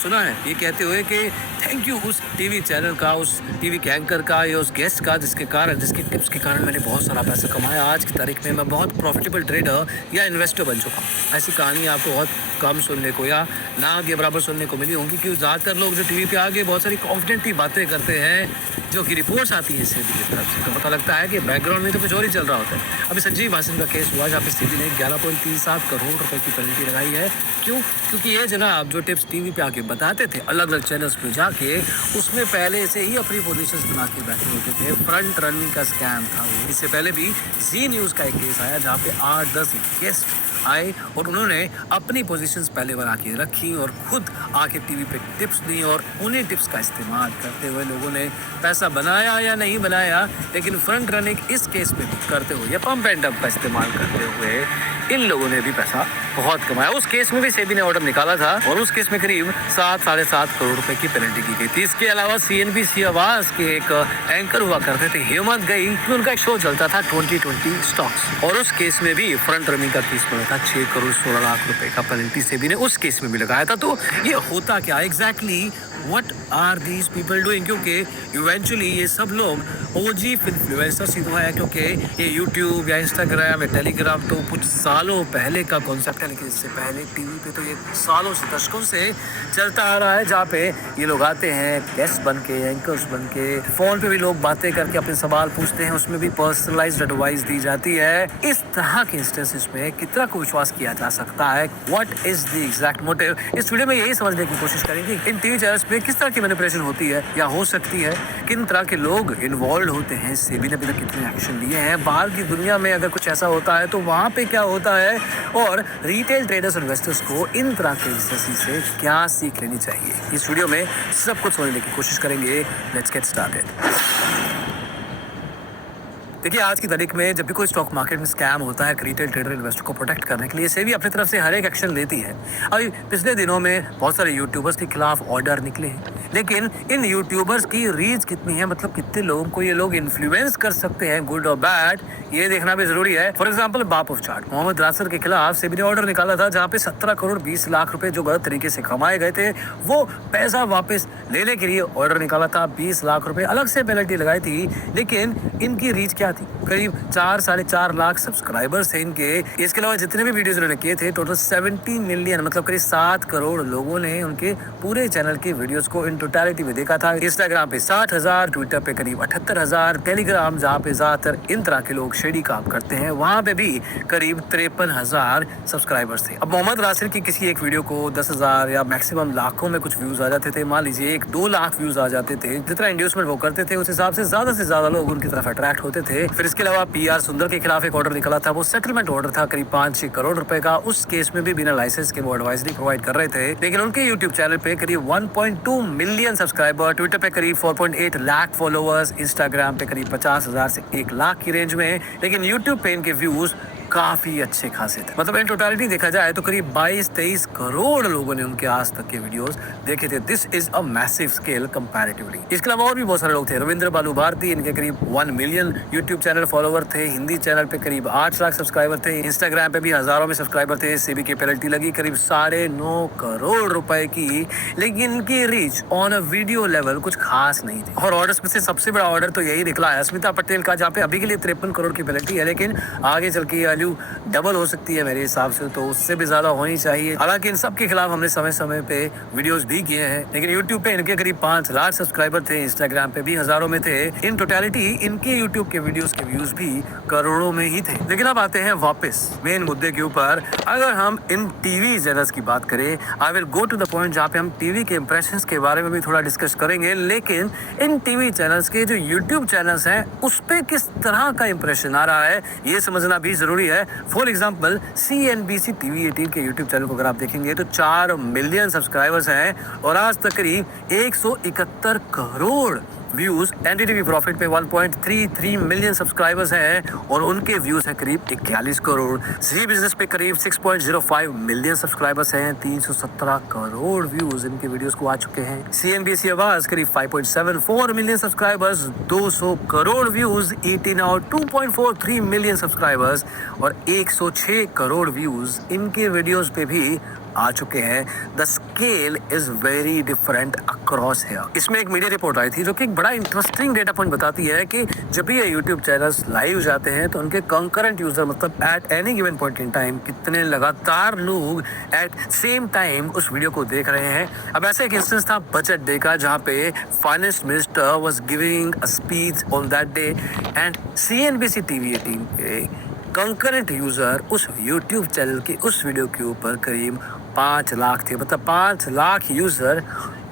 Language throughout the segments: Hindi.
सुना है ये कहते हुए कि थैंक यू उस टीवी चैनल का, उस टीवी के एंकर का या उस गेस्ट का जिसके कारण, जिसकी टिप्स के कारण मैंने बहुत सारा पैसा कमाया। आज की तारीख में मैं बहुत प्रॉफिटेबल ट्रेडर या इन्वेस्टर बन चुका हूँ। ऐसी कहानी आपको बहुत कम सुनने को या ना के बराबर सुनने को मिली होंगी, क्योंकि ज़्यादातर लोग जो टीवी पे आगे बहुत सारी कॉन्फिडेंटली बातें करते हैं, जो कि रिपोर्ट्स आती है सेबी की तरफ से, तो पता लगता है कि बैकग्राउंड में तो कुछ और ही चल रहा होता है। अभी संजीव भाषण का केस हुआ जहाँ पे सेबी ने 11.37 करोड़ रुपए की पेनल्टी लगाई है। क्यों? क्योंकि ये जनाब जो टिप्स टीवी पे आके बताते थे अलग अलग चैनल्स पे जाके, उसमें पहले से ही अपनी पोजीशंस बना के बैठे होते थे। फ्रंट रनिंग का स्कैम था वो। इससे पहले भी जी न्यूज़ का एक केस आया जहाँ पे 8-10 गेस्ट आए और उन्होंने अपनी पोजीशंस पहले बना के रखी और खुद आके टीवी पे टिप्स दी, और उन्हीं टिप्स का इस्तेमाल करते हुए लोगों ने पैसा बनाया या नहीं बनाया, लेकिन फ्रंट रनिंग इस केस में करते हुए या पंप एंड डंप का इस्तेमाल करते हुए इन लोगों ने भी पैसा बहुत कमाया। उस केस में भी सेबी ने ऑर्डर निकाला था और उस केस में करीब 7-7.5 करोड़ रुपए की पेनल्टी की गई थी। इसके अलावा CNBC आवाज के एक एंकर हुआ करते थे हेमंत गई, उनका एक शो चलता था 2020 स्टॉक्स, और उस केस में भी फ्रंट रनिंग का केस बना था। 6 करोड़ 16 लाख रुपए का पेनल्टी सेबी ने उस केस में भी लगाया था। तो ये होता क्या exactly, what are these people doing? क्योंकि इवेंचुअली ये सब लोग ओजी इन्फ्लुएंसर्स ही तो है, क्योंकि ये यूट्यूब या इंस्टाग्राम या टेलीग्राम तो कुछ सालों पहले का कॉन्सेप्ट है, लेकिन इससे पहले टीवी पे तो ये सालों से, दशकों से चलता आ रहा है, जहाँ पे ये लोग आते हैं गेस्ट बन के, एंकर्स बन के, फोन पे भी लोग बातें करके अपने सवाल पूछते हैं, उसमें भी पर्सनलाइज्ड एडवाइस दी जाती है। इस तरह के इंस्टेंसेस में कितना को विश्वास किया जा सकता है? What is the exact motive? इस वीडियो में यही समझने की कोशिश करेंगे इन टीवी चैनल्स पे किस तरह की मैनिपुलेशन होती है या हो सकती है, किन तरह के लोग इन्वॉल्व होते हैं, सेबी ने अभी तक कितने एक्शन लिए हैं, बाहर की दुनिया में अगर कुछ ऐसा होता है तो वहाँ पे क्या होता है, और रिटेल ट्रेडर्स इन्वेस्टर्स को इन तरह के इंस्टेंसेस से क्या सीख लेनी चाहिए। इस वीडियो में सब कुछ समझने की कोशिश करेंगे। Let's get started. देखिए, आज की तारीख में जब भी कोई स्टॉक मार्केट में स्कैम होता है, रिटेल ट्रेडर इन्वेस्टर को प्रोटेक्ट करने के लिए सेबी अपनी तरफ से हर एक एक्शन लेती है। अभी पिछले दिनों में बहुत सारे यूट्यूबर्स के खिलाफ ऑर्डर निकले हैं, लेकिन इन यूट्यूबर्स की रीच कितनी है, मतलब कितने लोगों को ये लोग इन्फ्लुएंस कर सकते हैं, गुड और बैड, ये देखना भी जरूरी है। फॉर एग्जाम्पल, बाप ऑफ चार्ट मोहम्मद रासर के खिलाफ सेबी ने ऑर्डर निकाला था, जहाँ पे 17 करोड़ 20 लाख रुपए जो गलत तरीके से कमाए गए थे, वो पैसा वापस लेने के लिए ऑर्डर निकाला था। 20 लाख रुपए अलग से पेनल्टी लगाई थी, लेकिन इनकी रीच क्या थी? करीब 4-4.5 लाख सब्सक्राइबर्स थे इनके। इसके अलावा जितने भी वीडियोस उन्होंने किए थे, टोटल 70 मिलियन, मतलब करीब 7 करोड़ लोगों ने उनके पूरे चैनल के वीडियोस को इन टोटलिटी में देखा था। इंस्टाग्राम पे 60,000, ट्विटर पे करीब 78,000, टेलीग्राम जहाँ पे ज्यादातर इन तरह के लोग शेडी काम करते हैं, वहाँ पे भी करीब 53,000 सब्सक्राइबर्स थे। अब मोहम्मद रासिर की किसी एक वीडियो को 10,000 या मैक्सिमम लाखों में कुछ व्यूज आ जाते थे। मान लीजिए 1-2 लाख व्यूज आ जाते थे। जितना इंड्यूसमेंट वो करते थे, उस हिसाब से ज्यादा लोग उनकी तरफ अट्रैक्ट होते थे। फिर इसके अलावा PR सुंदर के खिलाफ एक ऑर्डर निकला था, वो सेटलमेंट ऑर्डर था करीब 5-6 करोड़ रुपए का। उस केस में भी बिना लाइसेंस के वो एडवाइजरी प्रोवाइड कर रहे थे, लेकिन उनके यूट्यूब चैनल पे करीब 1.2 मिलियन सब्सक्राइबर, ट्विटर पे करीब 4.8 लाख फॉलोअर्स, इंस्टाग्राम पे करीब 50,000 से 1 लाख की रेंज में, लेकिन यूट्यूब पे इनके व्यूज काफी अच्छे खासे थे। मतलब इन टोटलिटी देखा जाए तो करीब 22-23 करोड़ लोगों ने उनके आज तक के वीडियोस देखे थे। This is a massive scale comparatively. इसके अलावा और भी बहुत सारे लोग थे। रविंद्र बालू भारती, इनके करीब 1 मिलियन यूट्यूब चैनल फॉलोवर थे। हिंदी चैनल पे करीब 8 लाख सब्सक्राइबर थे। इंस्टाग्राम पे भी हजारों में सब्सक्राइबर थे। सेबी की पेनल्टी लगी करीब 9.5 करोड़ रुपए की, लेकिन इनकी reach on a video level कुछ खास नहीं थी। और ऑर्डर्स में से सबसे बड़ा ऑर्डर तो यही निकला है अस्मिता पटेल का, जहाँ पे अभी के लिए 53 करोड़ की पेनल्टी है, लेकिन आगे चल के डबल हो सकती है मेरे हिसाब से, तो उससे भी ज्यादा होनी चाहिए। हालांकि इन सब के खिलाफ हमने समय समय पे वीडियोस भी किए हैं, लेकिन यूट्यूब पे इनके करीब 5 लाख सब्सक्राइबर थे। इंस्टाग्राम पे भी हजारों में थे। इन टोटलिटी इनके यूट्यूब के वीडियोस के व्यूज भी करोड़ों में ही थे। लेकिन अब आते हैं वापस मेन मुद्दे के ऊपर। अगर हम इन टीवी चैनल्स की बात करें, I will go to the point जहाँ पे हम टीवी के इंप्रेशंस के बारे में भी थोड़ा डिस्कस करेंगे, लेकिन इन टीवी चैनल्स के जो यूट्यूब चैनल्स हैं, उस पे किस तरह का इंप्रेशन आ रहा है, ये समझना भी जरूरी है। फॉर एग्जाम्पल, CNBC TV 18 के यूट्यूब चैनल को अगर आप देखेंगे तो 4 मिलियन सब्सक्राइबर्स हैं और आज तक करीब 171 करोड़ व्यूज। NDTV प्रॉफिट पे 1.33 मिलियन सब्सक्राइबर्स हैं और उनके व्यूज हैं करीब 41 करोड़। जी बिजनेस पे करीब 6.05 मिलियन सब्सक्राइबर्स हैं, 317 करोड़ व्यूज इनके वीडियोस को आ चुके हैं। CNBC आवाज करीब 5.74 मिलियन सब्सक्राइबर्स, 200 करोड़ व्यूज। 18 और 2.43 मिलियन सब्सक्राइबर्स और 106 करोड़ व्यूज इनके वीडियोस पे भी आ चुके हैं। The scale is very different across है। इसमें एक मीडिया रिपोर्ट आई थी जो कि एक बड़ा इंटरेस्टिंग डेटा पॉइंट बताती है कि जब भी ये यूट्यूब चैनल्स लाइव जाते हैं तो उनके कंकरेंट यूजर मतलब at any given point in time कितने लगातार लोग एट सेम टाइम उस वीडियो को देख रहे हैं। अब ऐसा एक इंस्टेंस था बजट डे का जहाँ पे finance minister was giving a speech on that day and CNBC TV 18 पे कंकरेंट यूजर उस यूट्यूब चैनल के उस वीडियो के ऊपर करीब 5 लाख थे। मतलब 5 लाख यूजर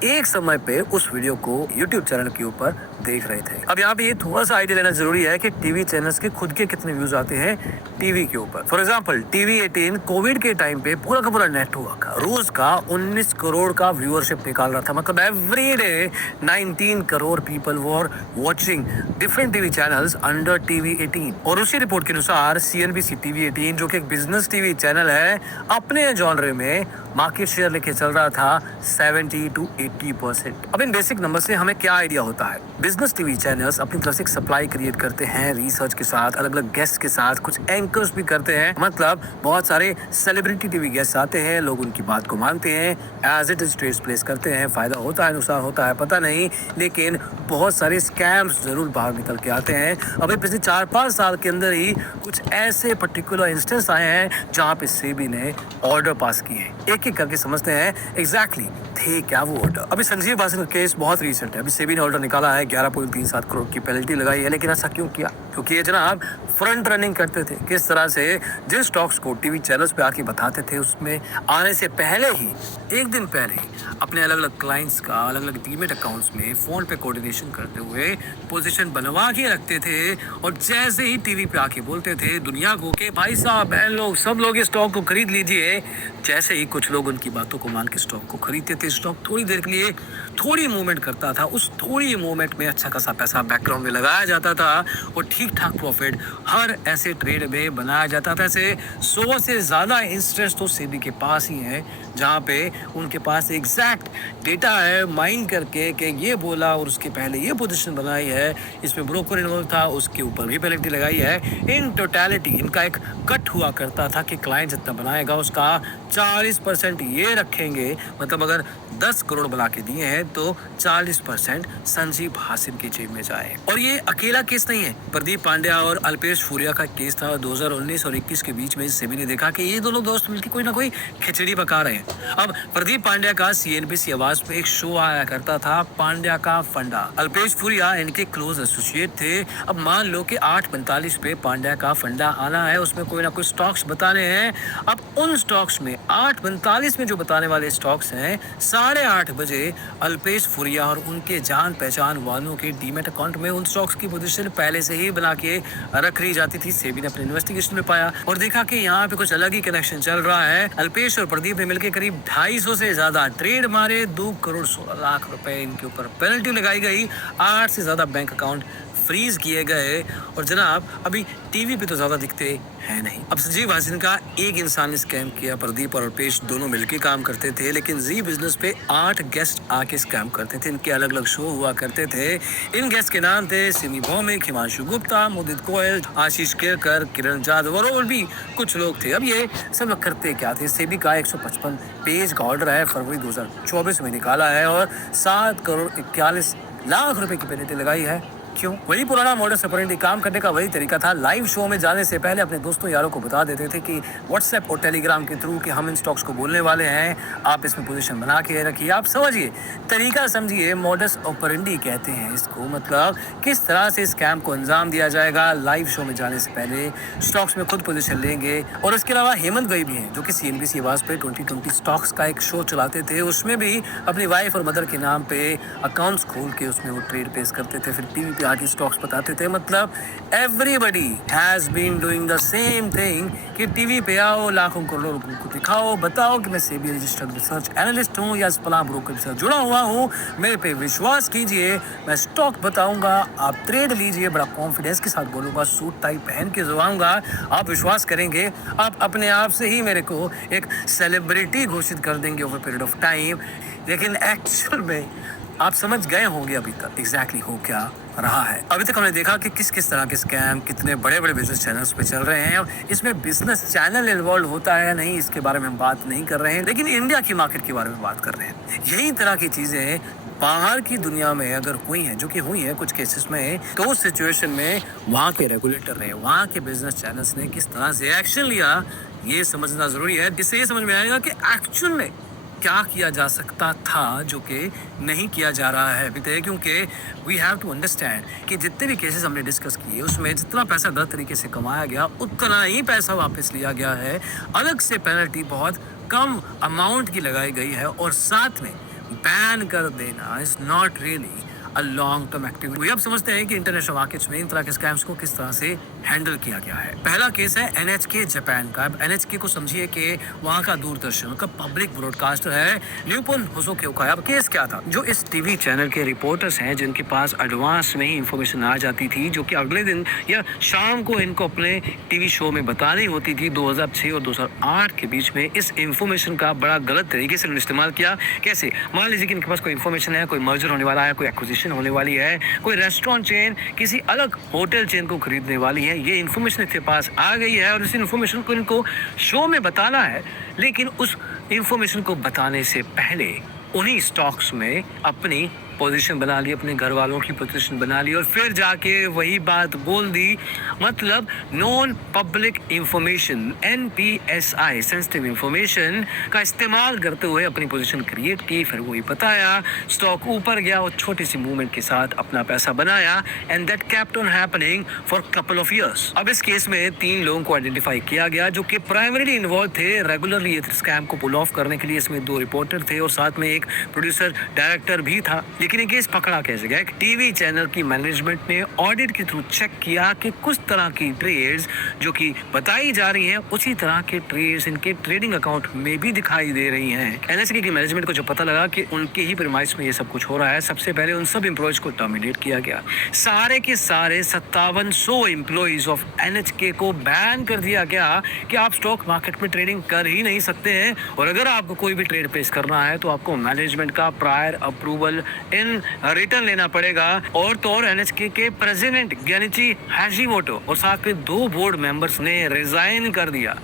एक समय पे उस वीडियो को यूट्यूब चैनल के ऊपर देख रहे थे। अब यहाँ पे ये थोड़ा सा आइडिया लेना जरूरी है कि टीवी चैनल्स के खुद के कितने व्यूज आते हैं टीवी के ऊपर। फॉर एग्जांपल TV 18 कोविड के टाइम पे पूरा का पूरा नेटवर्क रोज का 19 करोड़ का व्यूअरशिप निकाल रहा था। मतलब every day 19 crore people were watching different TV channels under TV 18। और उसी रिपोर्ट के अनुसार CNBC TV 18 जो कि एक बिजनेस टीवी चैनल है अपने जॉनरे में मार्केट शेयर लेके चल रहा था 70 to 80%। अब इन बेसिक नंबर से हमें क्या आइडिया होता है? बिजनेस टीवी चैनल्स अपनी तरफ से एक सप्लाई क्रिएट करते हैं रिसर्च के साथ, अलग अलग गेस्ट के साथ, कुछ एंकर्स भी करते हैं। मतलब बहुत सारे सेलिब्रिटी टीवी गेस्ट आते हैं, लोग उनकी बात को मानते हैं, as it is trades place करते हैं। फायदा होता है नुकसान होता है पता नहीं, लेकिन बहुत सारे स्कैम्स जरूर बाहर निकल के आते हैं। अभी पिछले 4-5 साल के अंदर ही कुछ ऐसे पर्टिकुलर इंस्टेंस आए हैं जहाँ पे सेबी ने ऑर्डर पास किए हैं। एक एक करके समझते हैं एग्जैक्टली थे क्या वो ऑर्डर। अभी संजीव भाषण का केस बहुत रीसेंट है। अभी सेबी ने ऑर्डर निकाला है, 11.37 करोड़ की पेनल्टी लगाई है। लेकिन ऐसा क्यों किया? क्योंकि ये जनाब फ्रंट रनिंग करते थे। किस तरह से जिन स्टॉक्स को टीवी चैनल्स पे आके बताते थे उसमें आने से पहले ही एक दिन पहले अपने अलग अलग क्लाइंट्स का अलग अलग डीमेट अकाउंट्स में फोन पे कोऑर्डिनेशन करते हुए पोजीशन बनवा के रखते थे। और जैसे ही टीवी पे आके बोलते थे दुनिया को कि भाई साहब बहन लोग सब लोग इस स्टॉक को खरीद लीजिए, जैसे ही कुछ लोग उनकी बातों को मान के स्टॉक को खरीदते थे, स्टॉक थोड़ी देर के लिए थोड़ी मूवमेंट करता था। उस थोड़ी मूवमेंट में अच्छा खासा पैसा बैकग्राउंड में लगाया जाता था और ठीक ठाक प्रॉफिट हर ऐसे ट्रेड में बनाया जाता था। ऐसे 100 से ज़्यादा इंस्टेंस तो सेबी के पास ही हैं जहाँ पे उनके पास एग्जैक्ट डेटा है माइंड करके कि ये बोला और उसके पहले ये पोजीशन बनाई है, इसमें ब्रोकर इन्वॉल्व था, उसके ऊपर भी पेनल्टी लगाई है। इन टोटलिटी इनका एक कट हुआ करता था कि क्लाइंट जितना बनाएगा उसका 40% ये रखेंगे। मतलब अगर 10 करोड़ बना के दिए हैं तो 40% संजीव भासिन की जेब में जाए। और ये अकेला केस नहीं है, प्रदीप पांड्या और अल्पेश फूरिया का केस था 2019 और 21 के बीच में। सेबी ने देखा कि ये दोनों दोस्त मिलकर कोई ना कोई खिचड़ी पका रहे हैं। अब प्रदीप पांड्या का CNBC आवाज पे एक शो आया करता था पांड्या का फंडा। अल्पेश फूरिया इनके क्लोज एसोसिएट थे। अब मान लो कि 8:45 पे पांड्या का फंडा आना है, उसमें कोई ना कोई स्टॉक्स बताने हैं। अब उन स्टॉक्स में 8:45 में जो बताने वाले स्टॉक्स हैं 8:30 बजे अल्पेश फूरिया और उनके जान पहचान वालों के डीमेट अकाउंट में उन स्टॉक्स की पोजीशन पहले से ही बना के रख ली जाती थी। सेबी ने अपने इन्वेस्टिगेशन में पाया और देखा कि यहाँ पे कुछ अलग ही कनेक्शन चल रहा है। अल्पेश और प्रदीप ने मिलकर करीब 250 से ज्यादा ट्रेड मारे, 2 करोड़ 16 लाख रुपए इनके ऊपर पेनल्टी लगाई गई, 8 से ज्यादा बैंक अकाउंट फ्रीज किए गए। और जनाब अभी टीवी पे तो ज्यादा दिखते हैं नहीं। अब संजीव भासिन का एक इंसान ने स्कैम किया, प्रदीप और अल्पेश दोनों मिलकर काम करते थे, लेकिन जी बिजनेस पे 8 गेस्ट आके स्कैम करते थे। इनके अलग अलग शो हुआ करते थे। इन गेस्ट के नाम थे सिमी भौमिक, हिमांशु गुप्ता, मुदित गोयल, आशीष केरकर, किरण जाधव और भी कुछ लोग थे। अब ये सब लोग करते क्या थे? सेबी का 155 पेज का ऑर्डर है, फरवरी 2024 में निकाला है और 7 करोड़ 41 लाख रुपए की पेनल्टी लगाई है। क्यों? वही पुराना मॉडस ऑपरेंडी, काम करने का वही तरीका था। लाइव शो में जाने से पहले अपने दोस्तों यारों को बता देते थे कि व्हाट्सएप और टेलीग्राम के थ्रू कि हम इन स्टॉक्स को बोलने वाले हैं, आप इसमें पोजीशन बना के रखिए। आप समझिए, तरीका समझिए, मॉडस ऑपरेंडी कहते हैं इसको। मतलब किस तरह से स्कैम को अंजाम दिया जाएगा। लाइव शो में जाने से पहले स्टॉक्स में खुद पोजीशन लेंगे। और इसके अलावा हेमंत गई भी हैं जो कि CNBC आवाज पे 2020 स्टॉक्स का एक शो चलाते थे। उसमें भी अपनी वाइफ और मदर के नाम पे अकाउंट्स खोल के उसमें वो ट्रेड पेश करते थे, फिर टीवी पे आके स्टॉक्स बताते थे। मतलब everybody has been doing the same thing कि टीवी पे आओ, लाखों करोड़ों लोगों को दिखाओ, बताओ कि मैं सेबी रजिस्टर्ड रिसर्च एनालिस्ट हूँ या स्पला ब्रोकर से जुड़ा हुआ हूँ, मेरे पे विश्वास कीजिए, मैं स्टॉक बताऊंगा, आप ट्रेड लीजिए, बड़ा कॉन्फिडेंस के साथ बोलूंगा, सूट टाई पहन के जवाऊंगा, आप विश्वास करेंगे, आप अपने आप से ही मेरे को एक सेलिब्रिटी घोषित कर देंगे ओवर पीरियड ऑफ टाइम। लेकिन एक्चुअल में आप समझ गए होंगे अभी तक एग्जैक्टली हो क्या रहा है। अभी तक हमने देखा कि किस किस तरह के स्कैम कितने बड़े बड़े बिजनेस चैनल्स पे चल रहे हैं और इसमें बिजनेस चैनल इन्वॉल्व होता है या नहीं इसके बारे में हम बात नहीं कर रहे हैं, लेकिन इंडिया की मार्केट के बारे में बात कर रहे हैं। यही तरह की चीजें बाहर की दुनिया में अगर हुई हैं, जो कि हुई है कुछ केसेस में, तो उस सिचुएशन में वहाँ के रेगुलेटर ने, वहाँ के बिजनेस चैनल्स ने किस तरह से एक्शन लिया, ये समझना जरूरी है। इससे ये समझ में आएगा कि एक्चुअल में क्या किया जा सकता था जो कि नहीं किया जा रहा है अभी तक, क्योंकि वी हैव टू अंडरस्टैंड कि जितने भी केसेस हमने डिस्कस किए उसमें जितना पैसा गलत तरीके से कमाया गया उतना ही पैसा वापस लिया गया है। अलग से पेनल्टी बहुत कम अमाउंट की लगाई गई है और साथ में बैन कर देना is not really a long term activity. अब समझते हैं कि इंटरनेशनल मार्केट्स में इन तरह के स्कैम्स को किस तरह से हैंडल किया गया है। पहला केस है एनएचके जापान का। अब एनएचके को समझिए कि वहाँ का दूरदर्शन का पब्लिक ब्रॉडकास्टर है न्यूपन होसोके ओकाया। अब केस क्या था, जो इस टीवी चैनल के रिपोर्टर्स हैं जिनके पास एडवांस में ही इंफॉर्मेशन आ जाती थी, जो कि अगले दिन या शाम को इनको अपने टीवी शो में बतानी होती थी, 2006 और 2008 के बीच में इस इंफॉर्मेशन का बड़ा गलत तरीके से इस्तेमाल किया। कैसे, मान लीजिए कि इनके पास कोई इंफॉर्मेशन है, कोई मर्जर होने वाला है, कोई एक्विजिशन होने वाली है, कोई रेस्टोरेंट चेन किसी अलग होटल चेन को खरीदने वाली है, ये इन्फॉर्मेशन इनके पास आ गई है और इस इन्फॉर्मेशन को इनको शो में बताना है। लेकिन उस इन्फॉर्मेशन को बताने से पहले उन्हीं स्टॉक्स में अपनी पोजीशन बना ली, अपने घर वालों की पोजीशन बना ली और फिर जाके वही बात बोल दी। मतलब non public information, NPSI, sensitive information का इस्तेमाल करते हुए अपनी पोजीशन क्रिएट की, फिर वही बताया, स्टॉक ऊपर गया और छोटी सी मूवमेंट के साथ अपना पैसा बनाया and that kept on happening for couple of years. अब इस केस में 3 लोगों को आइडेंटिफाई किया गया जो कि प्राइमरीली इन्वॉल्व थे रेगुलरली ये स्कैम को पुल ऑफ करने के लिए। इसमें 2 रिपोर्टर थे और साथ में एक प्रोड्यूसर डायरेक्टर भी था। लेकिन ये केस पकड़ा कैसे गया? टीवी चैनल की मैनेजमेंट ने ऑडिट के थ्रू चेक किया कि कुछ तरह की ट्रेड्स जो कि बताई जा रही हैं उसी तरह के ट्रेड्स इनके ट्रेडिंग अकाउंट में भी दिखाई दे रही हैं। एनएचके की मैनेजमेंट को जो पता लगा कि उनके ही प्रीमाइस में ये सब कुछ हो रहा है, सबसे पहले उन सब एम्प्लॉयज को टर्मिनेट किया गया। सारे के सारे 5700 एम्प्लॉयज ऑफ एनएचके को बैन कर दिया गया कि आप स्टॉक मार्केट में ट्रेडिंग कर ही नहीं सकते हैं और अगर आपको कोई भी ट्रेड प्लेस करना है तो आपको मैनेजमेंट का प्रायर अप्रूवल इन रिटर्न लेना पड़ेगा। और तो और एनएचके के प्रेसिडेंट ज्ञानिची हाशिमोटो और साथ में 2 बोर्ड मेंबर्स ने रिजाइन कर दिया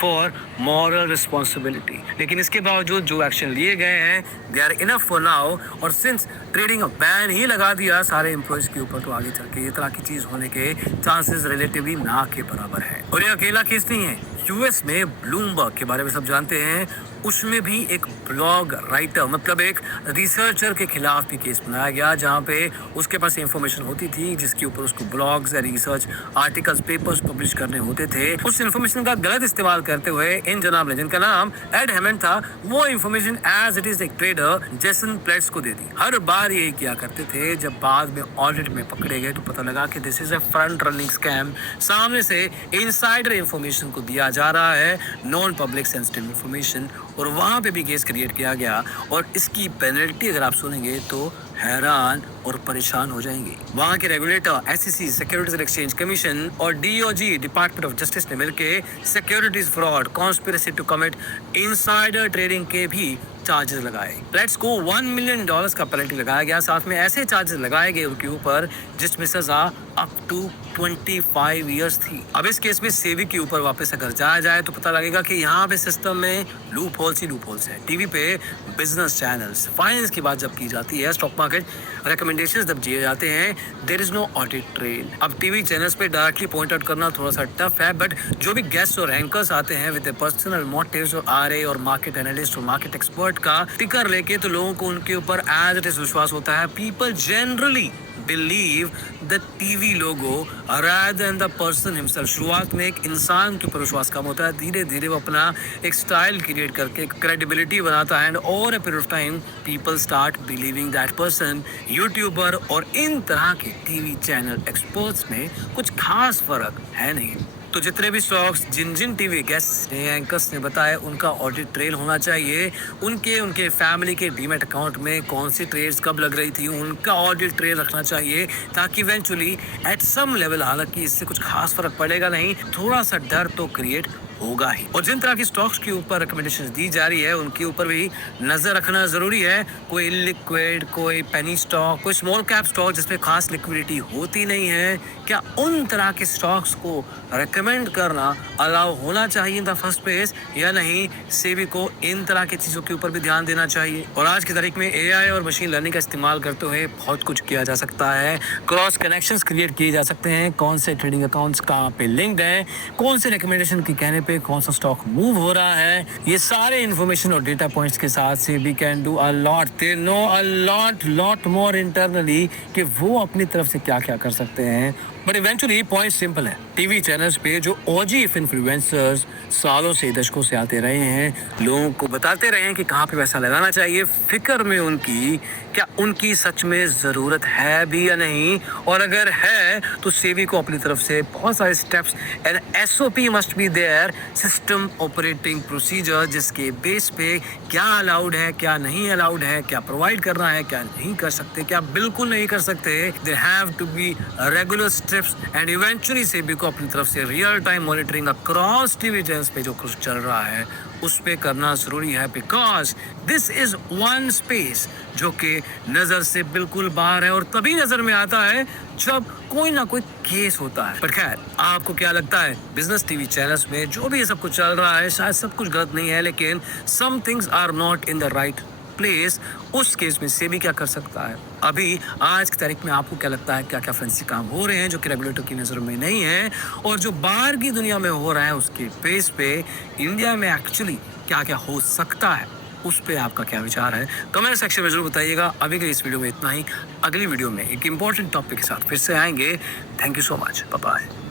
फॉर मॉरल रिस्पॉन्सिबिलिटी। लेकिन इसके बावजूद जो एक्शन लिए गए हैं they are enough for now. और सिंस ट्रेडिंग बैन ही लगा दिया सारे एम्प्लॉयज के ऊपर, तो आगे चल के ये तरह की चीज होने के चांसेस रिलेटिवली ना के बराबर है। और ये अकेला केस नहीं है, यूएस में ब्लूमबर्ग के बारे में सब जानते हैं, उसमें भी एक ब्लॉग राइटर मतलब एक रिसर्चर के खिलाफ भी केस बनाया गया जहां पे उसके पास इंफॉर्मेशन होती थी जिसके ऊपर उसको ब्लॉग्स या रिसर्च आर्टिकल्स पेपर्स पब्लिश करने होते थे। उस इंफॉर्मेशन का गलत इस्तेमाल करते हुए इन जनाब ने, जिनका नाम एड हेमंड था, वो इंफॉर्मेशन एज इट इज एक ट्रेडर जेसन प्लेट्स को दे दी। हर बार यही किया करते थे। जब बाद में ऑडिट में पकड़े गए तो पता लगा कि this is a front running scam. सामने से इनसाइडर इंफॉर्मेशन को दिया जा रहा है, नॉन पब्लिक सेंसिटिव इंफॉर्मेशन, और वहाँ पे भी केस क्रिएट किया गया। और इसकी पेनल्टी अगर आप सुनेंगे तो हैरान और परेशान हो जाएंगे। वहाँ के regulator SEC, securities and exchange commission, और DOJ, डिपार्टमेंट ऑफ जस्टिस ने मिलकर securities fraud, conspiracy to commit insider trading के भी चार्जेस लगाए। प्लेट्स को $1 मिलियन का पेनल्टी लगाया गया। साथ में ऐसे चार्जेस लगाए गए उनके ऊपर जिसमें सजा अप टू 25 ईयर्स थी। अब इस केस में सेबी के ऊपर वापस अगर जाया जाए तो पता लगेगा कि यहाँ पे सिस्टम में लूप होल्स है। टीवी पे बिजनेस चैनल्स, फाइनेंस की बात जब की जाती है, स्टॉक मार्केट रिकमेंडेशंस जब दिए जाते हैं, there is no audit trail. अब टीवी चैनल्स पे डायरेक्टली पॉइंट आउट करना थोड़ा सा टफ है, बट जो भी गेस्ट और एंकर्स आते हैं विद पर्सनल मोटिव्स और RA और मार्केट एनालिस्ट और मार्केट एक्सपर्ट का टिकर लेके, तो लोगों को उनके ऊपर एज इट इज विश्वास होता है। People generally believe the TV logo rather than the person himself। शुरुआत में एक इंसान के ऊपर विश्वास कम होता है, धीरे धीरे वो अपना एक स्टाइल क्रिएट करके एक क्रेडिबिलिटी बनाता है and over a period of time people start believing that person. YouTuber और इन तरह के टीवी चैनल एक्सपर्ट्स में कुछ खास फर्क है नहीं। तो जितने भी स्टॉक्स जिन जिन टीवी गेस्ट ने, एंकर्स ने बताया, उनका ऑडिट ट्रेल होना चाहिए। उनके फैमिली के डीमैट अकाउंट में कौन सी ट्रेड्स कब लग रही थी, उनका ऑडिट ट्रेल रखना चाहिए, ताकि इवेंचुअली एट सम लेवल, हालांकि इससे कुछ खास फर्क पड़ेगा नहीं, थोड़ा सा डर तो क्रिएट होगा ही। और जिन तरह की स्टॉक्स के ऊपर रिकमेंडेशन दी जा रही है उनके ऊपर भी नजर रखना जरूरी है। कोई लिक्विड, कोई पेनी स्टॉक, कोई स्मॉल कैप स्टॉक जिसमें खास लिक्विडिटी होती नहीं है, क्या उन तरह के स्टॉक्स को रिकमेंड करना अलाउ होना चाहिए इन द फर्स्ट प्लेस या नहीं? सेबी को इन तरह की चीजों के ऊपर भी ध्यान देना चाहिए। और आज की तारीख में एआई और मशीन लर्निंग का इस्तेमाल करते हुए बहुत कुछ किया जा सकता है। क्रॉस कनेक्शंस क्रिएट किए जा सकते हैं, कौन से ट्रेडिंग अकाउंट्स कहाँ पे लिंक्ड है, कौन से रिकमेंडेशन के कहने पे कौन सा स्टॉक मूव हो रहा है। ये सारे इन्फॉर्मेशन और डेटा पॉइंट्स के साथ SEBI can do a lot, they know a lot more internally कि वो अपनी तरफ से क्या क्या कर सकते हैं। बट इवेंचुअली पॉइंट सिंपल है, टीवी चैनल्स पे जो ओजी इन्फ्लुएंसर्स सालों से दशकों से आते रहे हैं, लोगों को बताते रहे हैं कि कहाँ पे पैसा लगाना चाहिए, फिक्र में उनकी क्या उनकी सच में ज़रूरत है भी या नहीं। और अगर है तो सेबी को अपनी तरफ से बहुत सारे steps and SOP must be there, system operating procedure, जिसके बेस पे क्या अलाउड है, क्या नहीं अलाउड है, क्या प्रोवाइड करना है, क्या नहीं कर सकते, क्या बिल्कुल नहीं कर सकते। They have to be regular steps and eventually SEBI को अपनी तरफ से real time monitoring across TV channels पे जो कुछ चल रहा है उस पे करना जरूरी है, because this is one space जो कि नजर से बिल्कुल बाहर है और तभी नजर में आता है जब कोई ना कोई केस होता है। पर खैर, आपको क्या लगता है? बिजनेस टीवी चैनल्स में जो भी ये सब कुछ चल रहा है शायद सब कुछ गलत नहीं है, लेकिन some things are not in the right place. उस केस में सेबी क्या कर सकता है? अभी आज की तारीख में आपको क्या लगता है क्या क्या फैंसी काम हो रहे हैं जो कि रेगुलेटर की नज़र में नहीं है, और जो बाहर की दुनिया में हो रहा है उसके बेस पे इंडिया में एक्चुअली क्या क्या हो सकता है, उस पे आपका क्या विचार है? कमेंट सेक्शन में जरूर बताइएगा। अभी के इस वीडियो में इतना ही। अगली वीडियो में एक इंपॉर्टेंट टॉपिक के साथ फिर से आएंगे। Thank you so much, bye bye.